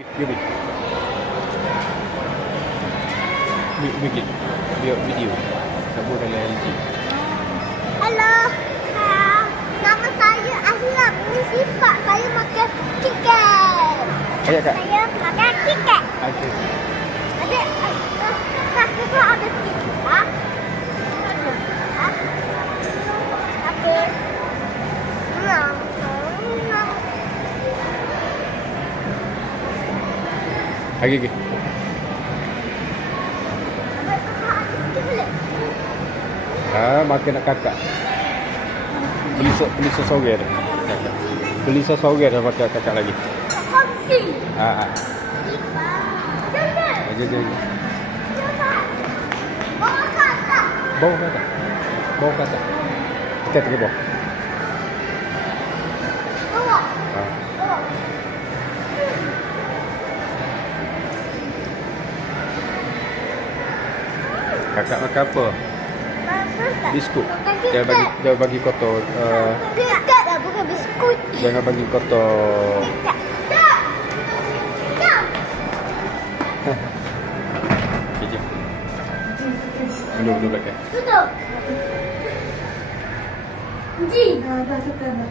Yuk, bikin Biar video Kamu dalam LG. Ha, nama saya Aslam. Ini sifat saya makan. Ayat kak Saya makan KitKat. Ada Ada uh, tak suka Ada sikit boleh? Ah, makan nak kakak Beli so, beli sosore dah kakak. Beli sosore dah pakai kakak lagi. Ah, ah. Jangan. Jangan. Bawa kakak. Bawa kakak Bawa kakak Kita pergi bawah Bawa. ah. Kakak makan apa? Biskut Jangan bagi, jangan bagi kotor uh, lah bukan biskut. Jangan bagi kotor. Kejap Duduk, duduk belakang Tutup. Ji. Dah, dah, tekan dah.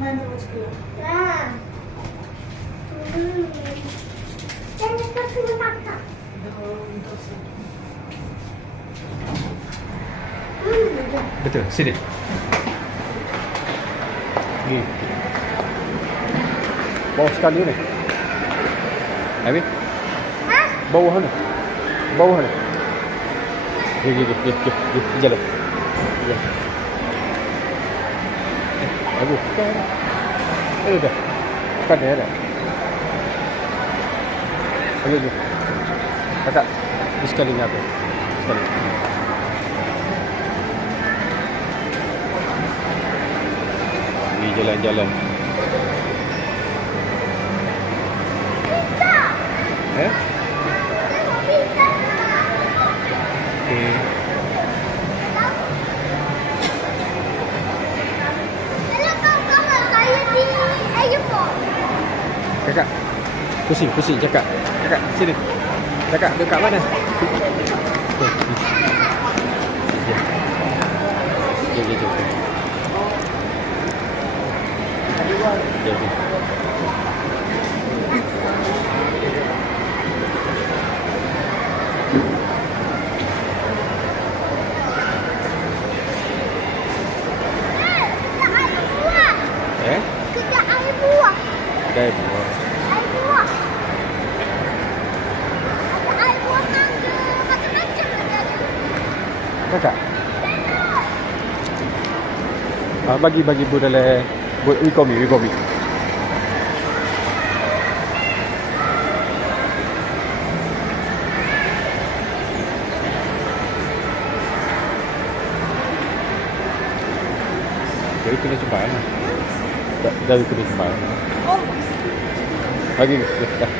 Mana macam tu? Ya. Hmm. Jangan kasih makan. Dah, untuk sini. Hmm. Betul, sini Ni Bawah sekali ni Habis? Hah? Bawah mana? Bawah mana? Pergi, pergi, pergi, pergi, pergi, pergi jalan Pergi Eh, Abu, kan Eh, dah Kan dia dah Pergi, pergi Kakak, ni sekali ni apa? Sekali Pergi jalan-jalan Pizza. Eh? Pizza. Airport. Kakak Pusing, pusing cakap Kakak, sini Kakak, dekat mana? Okay. Jom, jom, jom Jom, Kakak ah, Bagi, bagi bu dalam Bu, wikomi, wikomi Jadi kena jumpa kan? Dah, dah kena kan? Oh. Bagi, dah,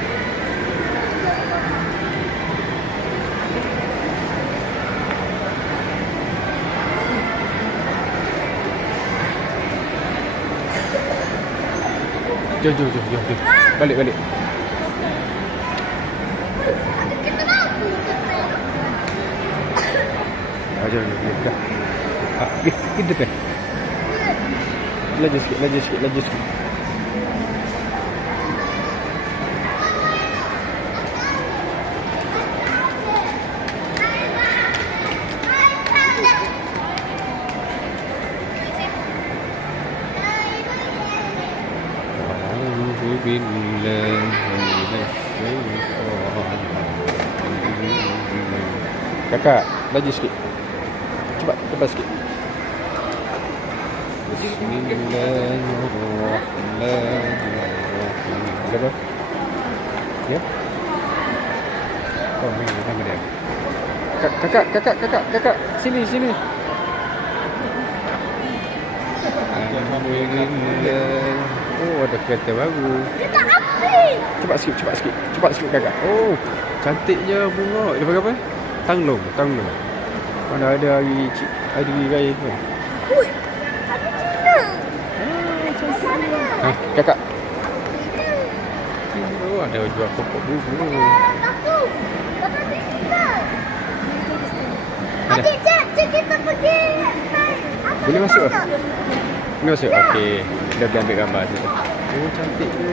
Jom, jom, jom, jom, jom. Balik, balik. Kita kita. Ah, jom, jom. Ah, pergi, pergi. Laju sikit, laju sikit, laju sikit. بالله من الشيطان Kakak, laju sikit. Cepat, cepat sikit. Bismillahirrahmanirrahim. Ada apa? Ya? Oh, ni nama dia. Kak- Kakak, kakak, kakak, kakak. Sini, sini. Alhamdulillah. Oh, ada kereta baru. Kita api. Cepat sikit, cepat sikit. Cepat sikit kakak. Oh, cantiknya bunga. Dia pakai apa? Tanglong, tanglong. Mana ada hari cik, hari raya tu. Ui. Ada Cina. Ah. Ha, kakak. Oh, ada jual pokok kita. Ada. Adik, cek, cek kita pergi. Boleh masuk ke? Masuk? Okey. Kita pergi ambil gambar situ. Oh, cantik tu.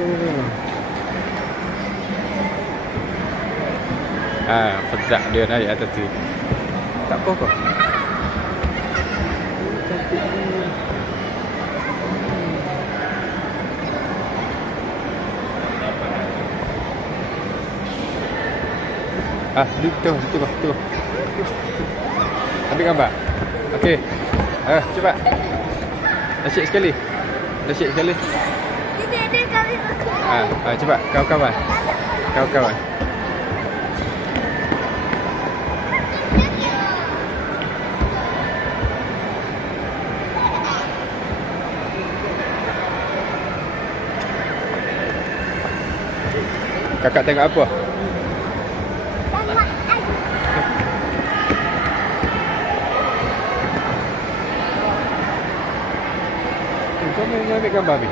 Ah, pedak dia naik atas tu. Tak apa. Oh, cantik ni. Ah, di tu, tu, tu. Ambil gambar. Okey. Ah, cepat. Nasyid sekali. Nasyid sekali. Ini ada kami berdua. Ah, ah cepat. Kawan-kawan. Kawan-kawan. Kakak tengok apa? Kau main ambil gambar ni?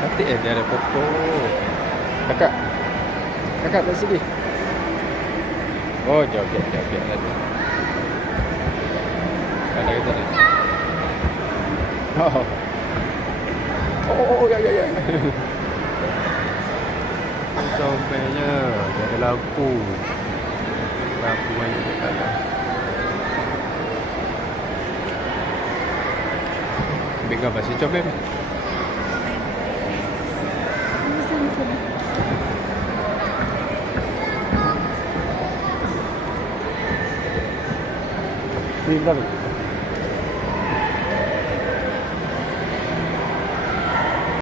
Cantik eh dia ada pokok. Kakak. Kakak tak sini. Oh, jauh jauh tadi. Ada kita ni. Oh. Oh, oh, oh, ya, ya, ya. Comelnya, dia ada lampu. Lampu main dekat atas. Ambil gambar si comel ni. Ni bentar ni.